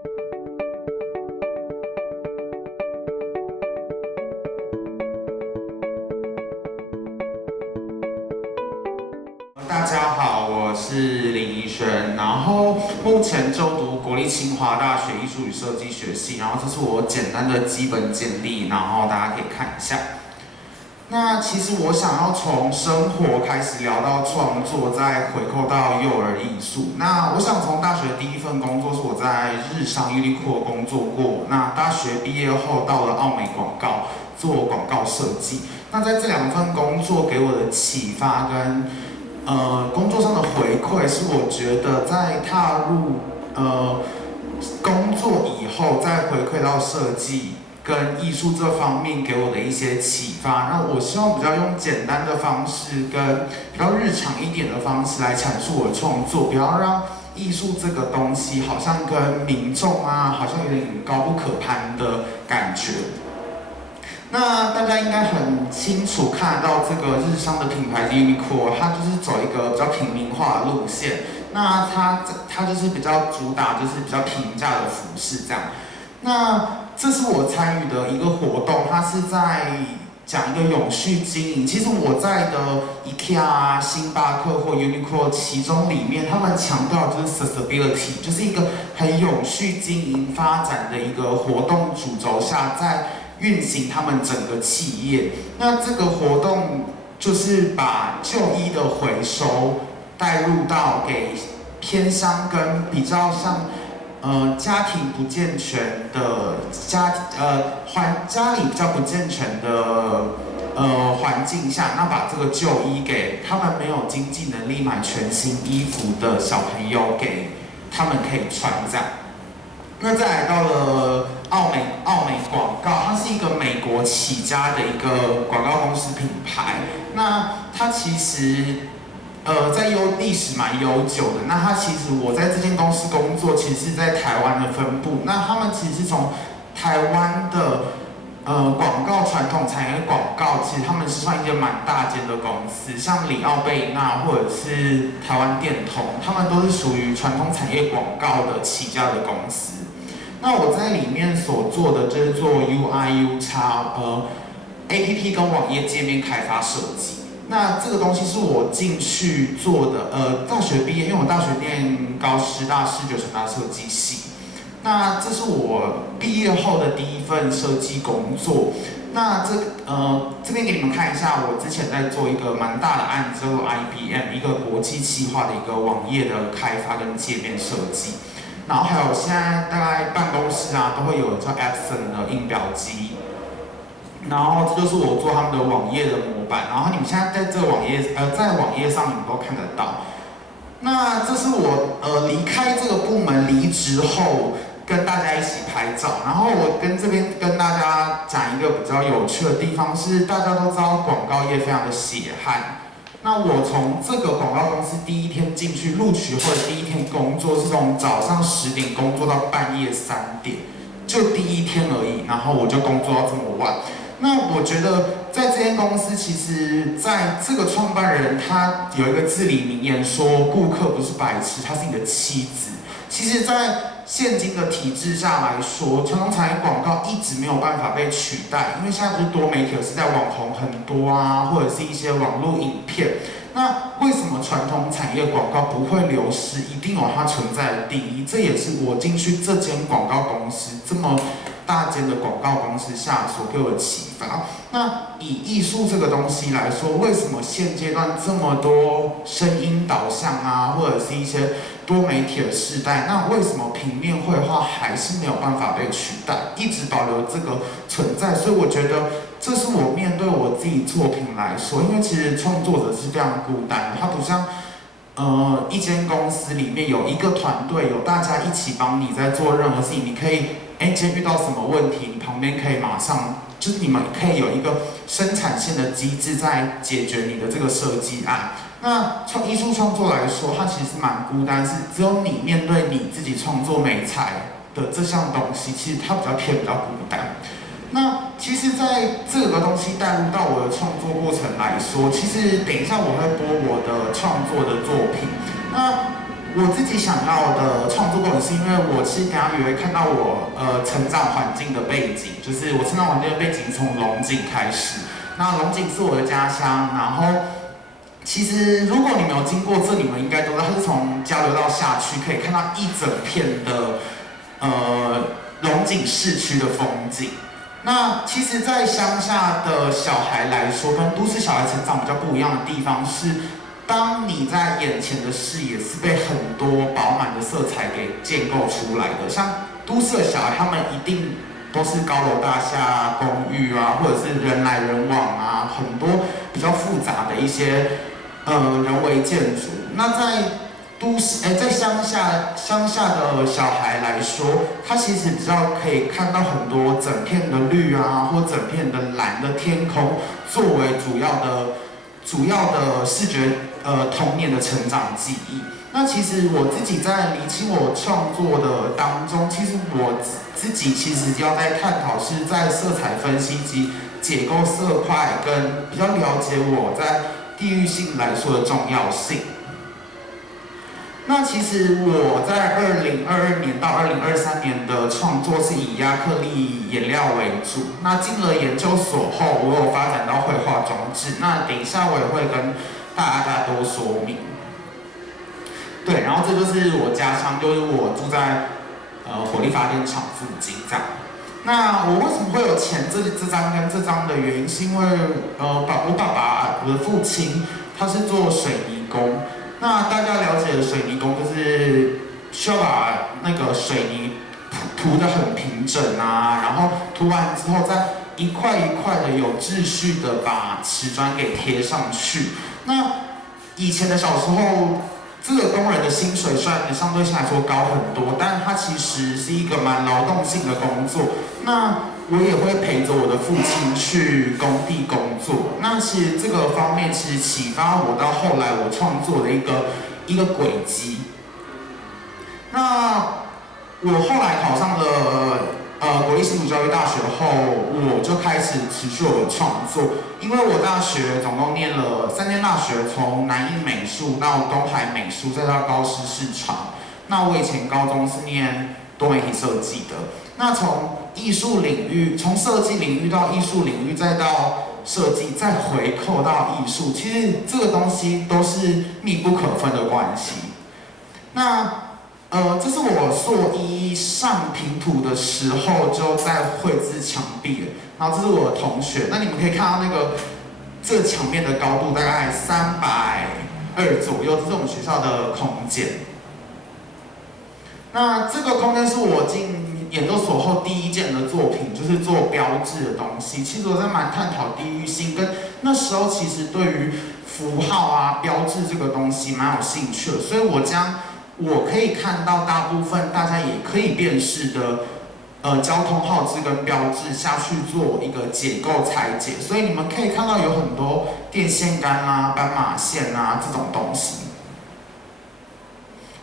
大家好，我是林怡轩，然后目前就读国立清华大学艺术与设计学系，然后这是我简单的基本简历，然后大家可以看一下。那其实我想要从生活开始聊到创作，再回扣到幼儿艺术。那我想从大学第一份工作是我在日商 Uniqlo 工作过，那大学毕业后到了奥美广告做广告设计。那在这两份工作给我的启发跟工作上的回馈是我觉得在踏入工作以后，再回馈到设计跟艺术这方面给我的一些启发。那我希望比较用简单的方式跟比较日常一点的方式来阐述我的创作，不要让艺术这个东西好像跟民众啊好像有点高不可攀的感觉。那大家应该很清楚看得到这个日商的品牌 Uniqlo， 它就是走一个比较平民化的路线。那它就是比较主打就是比较平价的服饰这样。那这是我参与的一个活动，它是在讲一个永续经营。其实我在的 IKEA 啊、星巴克或 Uniqlo 其中里面，他们强调就是 sustainability， 就是一个很永续经营发展的一个活动主轴下，在运行他们整个企业。那这个活动就是把旧衣的回收带入到给偏乡跟比较像家庭不健全的家里比较不健全的环境下，那把这个旧衣给他们没有经济能力买全新衣服的小朋友，给他们可以穿这样。那再来到了奥美广告，它是一个美国起家的一个广告公司品牌。那它其实在历史蛮悠久的。那它其实我在这间公司工作，其实是在台湾的分部。那他们其实是从台湾的广告传统产业广告，其实他们是算一间蛮大间的公司，像里奥贝纳或者是台湾电通，他们都是属于传统产业广告的起家的公司。那我在里面所做的就是做 UI、UX APP 跟网页界面开发设计。那这个东西是我进去做的，大学毕业，因为我大学念高师大视觉传达设计系。那这是我毕业后的第一份设计工作。那这边给你们看一下，我之前在做一个蛮大的案子，叫做 IBM 一个国际企划的一个网页的开发跟界面设计。然后还有现在大概办公室啊都会有叫 Epson 的印表机，然后这就是我做他们的网页的模板。然后你们现在在这个在网页上你们都看得到。那这是我离开这个部门离职后跟大家一起拍照。然后我这边跟大家讲一个比较有趣的地方是，大家都知道广告业非常的血汗。那我从这个广告公司第一天进去录取后的第一天工作，是从早上10点工作到半夜3点，就第一天而已。然后我就工作到这么晚。那我觉得在这间公司，其实在这个创办人他有一个至理名言说，顾客不是白痴，他是你的妻子。其实，在现今的体制下来说，传统产业广告一直没有办法被取代，因为现在不是多媒体的时代，网红很多啊，或者是一些网络影片。那为什么传统产业广告不会流失？一定有它存在的定义。这也是我进去这间广告公司这么大间的广告公司下所给我的启发。那以艺术这个东西来说，为什么现阶段这么多声音导向啊，或者是一些多媒体的时代，那为什么平面绘画还是没有办法被取代，一直保留这个存在？所以我觉得这是我面对我自己作品来说，因为其实创作者是非常孤单的，他不像一间公司里面有一个团队，有大家一起帮你在做任何事情，你可以今天遇到什么问题，你旁边可以马上。就是你们可以有一个生产线的机制在解决你的这个设计案。那从艺术创作来说，它其实蛮孤单，是只有你面对你自己创作美材的这项东西，其实它比较孤单。那其实，在这个东西带入到我的创作过程来说，其实等一下我会播我的创作的作品。那我自己想要的创作过程，是因为我其实等下也会看到我成长环境的背景，就是我成长环境的背景从龙井开始。那龙井是我的家乡，然后其实如果你们有经过这，你们应该都知道，它是从交流道下去，可以看到一整片的龙井市区的风景。那其实，在乡下的小孩来说，跟都市小孩成长比较不一样的地方是，当你在眼前的视野是被很多饱满的色彩给建构出来的。像都市的小孩，他们一定都是高楼大厦、公寓啊，或者是人来人往啊，很多比较复杂的一些人为建筑。那在在乡下的小孩来说，他其实比较可以看到很多整片的绿啊，或整片的蓝的天空，作为主要的视觉童年的成长记忆。那其实我自己在厘清我创作的当中，其实我自己其实要在探讨是在色彩分析及解构色块，跟比较了解我在地域性来说的重要性。那其实我在2022年到2023年的创作是以亚克力颜料为主。那进了研究所后，我有发展到绘画装置。那等一下我也会跟大家多说明。对，然后这就是我家乡，就是我住在火力发电厂附近这样。那我为什么会有钱这张跟这张的原因，是因为我爸爸我的父亲他是做水泥工。那大家了解的水泥工就是需要把那个水泥涂得很平整啊，然后涂完之后再一块一块的有秩序的把瓷砖给贴上去。那以前的小时候，这个工人的薪水虽然相对来说高很多，但它其实是一个蛮劳动性的工作。那我也会陪着我的父亲去工地工作。那其实这个方面其实启发我到后来我创作的一个轨迹。那我后来考上了国立新竹教育大学后，我就开始持续我的创作。因为我大学总共念了3间大学，从南艺美术到东海美术，再到高师视传。那我以前高中是念多媒体设计的。那从艺术领域，从设计领域到艺术领域，再到设计，再回扣到艺术，其实这个东西都是密不可分的关系。那这是我硕一上平图的时候就在绘制墙壁了。然后这是我的同学，那你们可以看到这墙面的高度大概320左右，这是我们学校的空间。那这个空间是我进研究所后第一件的作品，就是做标志的东西。其实我在蛮探讨地域性，跟那时候其实对于符号啊、标志这个东西蛮有兴趣的，所以我将我可以看到大部分大家也可以辨识的交通号志跟标志下去做一个解构拆解，所以你们可以看到有很多电线杆啊、斑马线啊这种东西。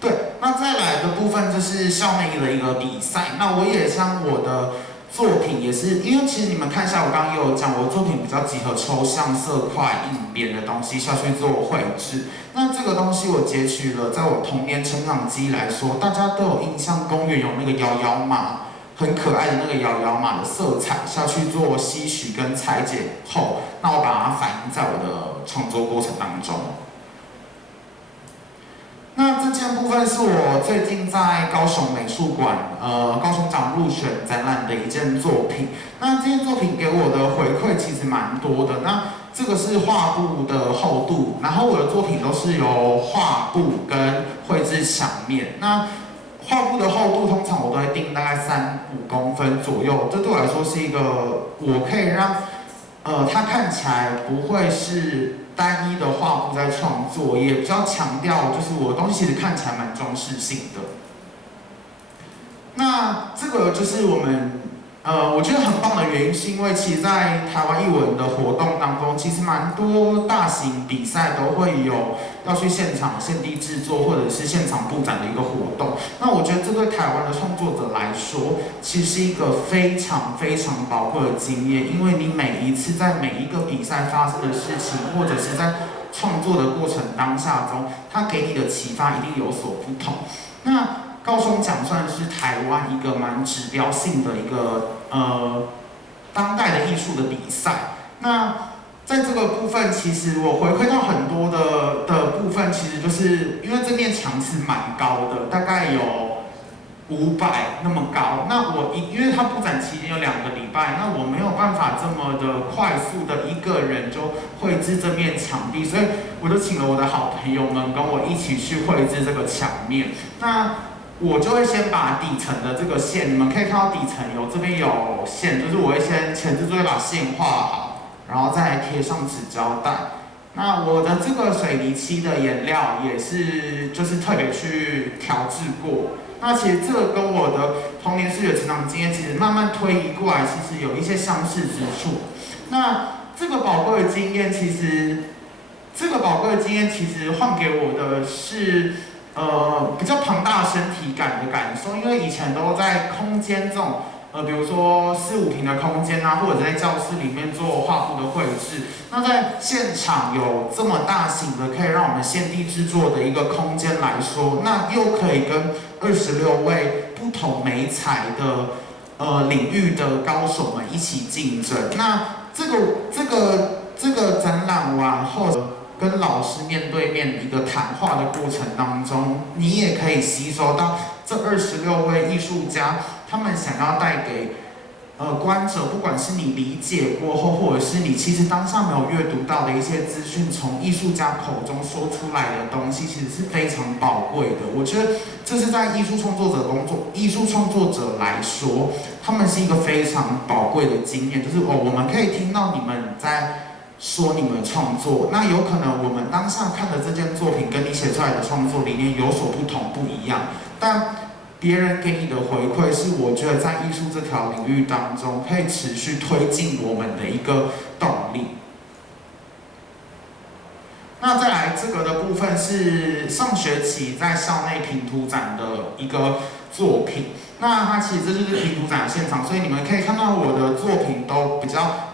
对，那再来的部分就是校内的一个比赛。那我也将我的作品也是，因为其实你们看一下，我刚刚也有讲，我的作品比较集合抽象、色块、硬边的东西下去做绘制。那这个东西我截取了，在我童年成长记忆来说，大家都有印象，公园有那个摇摇马，很可爱的那个摇摇马的色彩下去做吸取跟裁剪后，那我把它反映在我的创作过程当中。那这件部分是我最近在高雄美术馆，高雄长入选展览的一件作品。那这件作品给我的回馈其实蛮多的。那这个是画布的厚度，然后我的作品都是由画布跟绘制墙面。那画布的厚度通常我都会定大概3-5公分左右，这对我来说是一个我可以让它看起来不会是单一的画布在创作，也比较强调就是我的东西其实看起来蛮装饰性的。那这个就是我们我觉得很棒的原因，是因为其实在台湾艺文的活动当中，其实蛮多大型比赛都会有要去现场现地制作或者是现场布展的一个活动。那我觉得这对台湾的创作者来说，其实是一个非常非常宝贵的经验，因为你每一次在每一个比赛发生的事情，或者是在创作的过程当下中，它给你的启发一定有所不同。那高雄奖算是台湾一个蛮指标性的一个当代的艺术的比赛。那在这个部分，其实我回馈到很多的部分，其实就是因为这面墙是蛮高的，大概有500那么高。那因为它布展期间有2个礼拜，那我没有办法这么的快速的一个人就绘制这面墙壁，所以我就请了我的好朋友们跟我一起去绘制这个墙面。那我就会先把底层的这个线，你们可以看到底层这边有线，就是我会先前置作业把线画好。然后再贴上纸胶带。那我的这个水泥漆的颜料也是就是特别去调制过。那其实这个跟我的童年视觉成长经验其实慢慢推移过来，其实有一些相似之处。那这个宝贵的经验其实换给我的是比较庞大的身体感的感受，因为以前都在空间这种。比如说4、5平的空间啊，或者在教室里面做画布的绘制。那在现场有这么大型的可以让我们现地制作的一个空间来说，那又可以跟26位不同媒材的领域的高手们一起竞争。那这个展览完后，跟老师面对面一个谈话的过程当中，你也可以吸收到这26位艺术家。他们想要带给观者，不管是你理解过后，或者是你其实当下没有阅读到的一些资讯，从艺术家口中说出来的东西，其实是非常宝贵的。我觉得这是在艺术创作者来说，他们是一个非常宝贵的经验，就是我们可以听到你们在说你们的创作，那有可能我们当下看的这件作品跟你写出来的创作理念有所不同不一样，但别人给你的回馈是我觉得在艺术这条领域当中可以持续推进我们的一个动力。那再来这个的部分是上学期在校内评图展的一个作品，那它其实这就是评图展的现场，所以你们可以看到我的作品都比较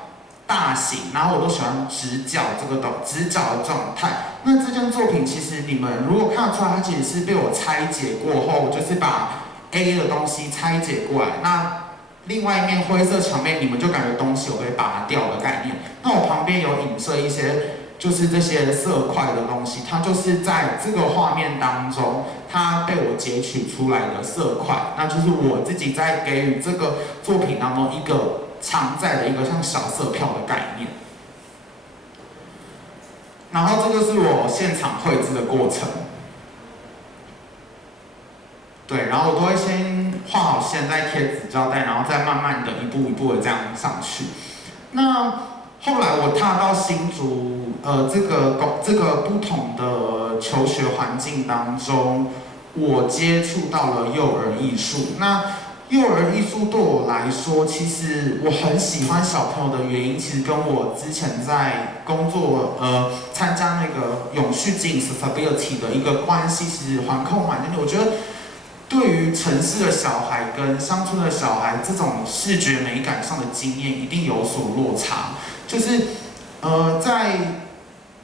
大型，然后我都喜欢直角的状态。那这件作品其实你们如果看得出来，它其实是被我拆解过后，就是把 A 的东西拆解过来。那另外一面灰色墙面，你们就感觉东西有被拔掉的概念。那我旁边有影射一些，就是这些色块的东西，它就是在这个画面当中，它被我截取出来的色块，那就是我自己在给予这个作品当中一个常在的一个像小色票的概念。然后这就是我现场绘制的过程。对，然后我都会先画好线，再贴纸胶带，然后再慢慢的一步一步的这样上去。那后来我踏到新竹，这个不同的求学环境当中，我接触到了幼儿艺术。那幼儿艺术对我来说，其实我很喜欢小朋友的原因，其实跟我之前在工作参加那个永续经营 sustainability 的一个关系，其实环扣蛮近的。我觉得对于城市的小孩跟乡村的小孩，这种视觉美感上的经验一定有所落差。就是在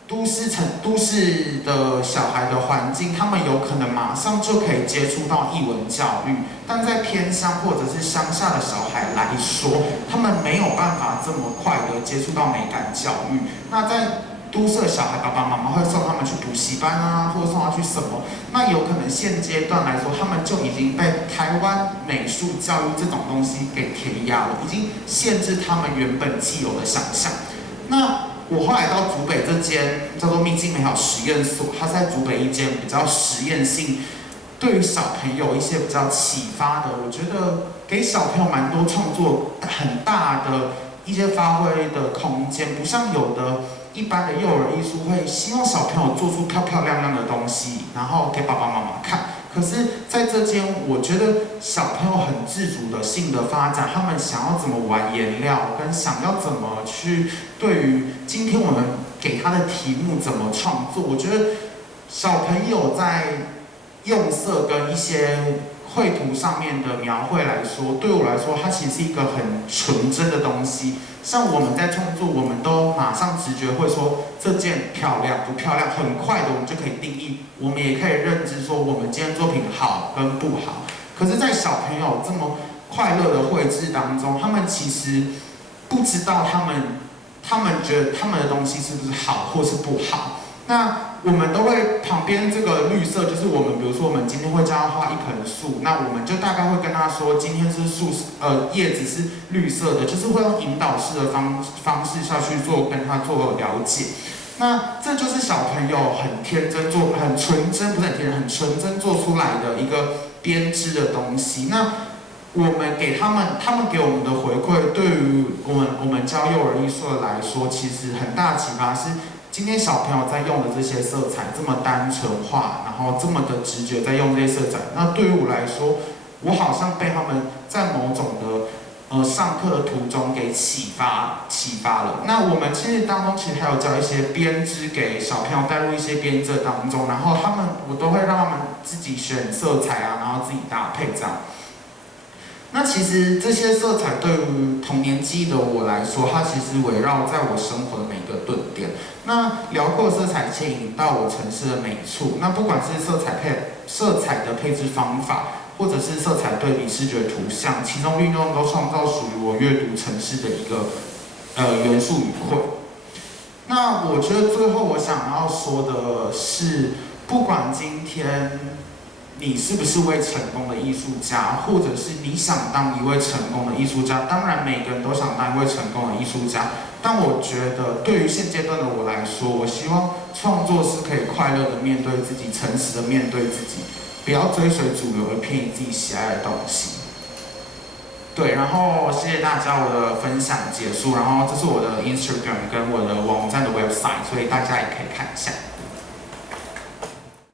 都市的小孩的环境，他们有可能马上就可以接触到艺文教育，但在偏乡或者是乡下的小孩来说，他们没有办法这么快的接触到美感教育。那在都市的小孩，爸爸妈妈会送他们去补习班啊，或者送他去什么？那有可能现阶段来说，他们就已经被台湾美术教育这种东西给填压了，已经限制他们原本既有的想象。那我后来到竹北这间叫做秘境美好实验所，它是在竹北一间比较实验性，对于小朋友一些比较启发的，我觉得给小朋友蛮多创作很大的一些发挥的空间，不像有的一般的幼儿艺术会希望小朋友做出漂漂亮亮的东西，然后给爸爸妈妈看。可是在这间，我觉得小朋友很自主的性的发展，他们想要怎么玩颜料，跟想要怎么去对于今天我们给他的题目怎么创作，我觉得小朋友在用色跟一些绘图上面的描绘来说，对我来说，它其实是一个很纯真的东西。像我们在创作，我们都马上直觉会说这件漂亮不漂亮，很快的我们就可以定义，我们也可以认知说我们今天作品好跟不好。可是，在小朋友这么快乐的绘制当中，他们其实不知道他们觉得他们的东西是不是好或是不好。那我们都会旁边这个绿色，就是我们比如说我们今天会教他画一盆树，那我们就大概会跟他说，今天是叶子是绿色的，就是会用引导式的方式下去跟他做了解。那这就是小朋友很天真很纯真，不是很天真，很纯真做出来的一个编织的东西。那我们给他们给我们的回馈，对于我们教幼儿艺术的来说，其实很大的启发是，今天小朋友在用的这些色彩这么单纯化，然后这么的直觉在用这些色彩，那对于我来说，我好像被他们在某种的上课的途中给启发了。那我们其实当中其实还有教一些编织，给小朋友带入一些编织当中，然后我都会让他们自己选色彩啊，然后自己搭配这样。那其实这些色彩对于童年记忆的我来说，它其实围绕在我生活的每个顿点。那辽阔色彩牵引到我城市的美处。那不管是色彩的配置方法，或者是色彩对比视觉图像，其中运用都创造属于我阅读城市的一个元素语汇。那我觉得最后我想要说的是，不管今天你是不是位成功的艺术家，或者是你想当一位成功的艺术家，当然每个人都想当一位成功的艺术家。但我觉得对于现阶段的我来说，我希望创作是可以快乐的面对自己，诚实的面对自己，不要追随主流而偏离自己喜爱的东西。对，然后谢谢大家，我的分享结束，然后这是我的 Instagram 跟我的网站的 website，所以大家也可以看一下。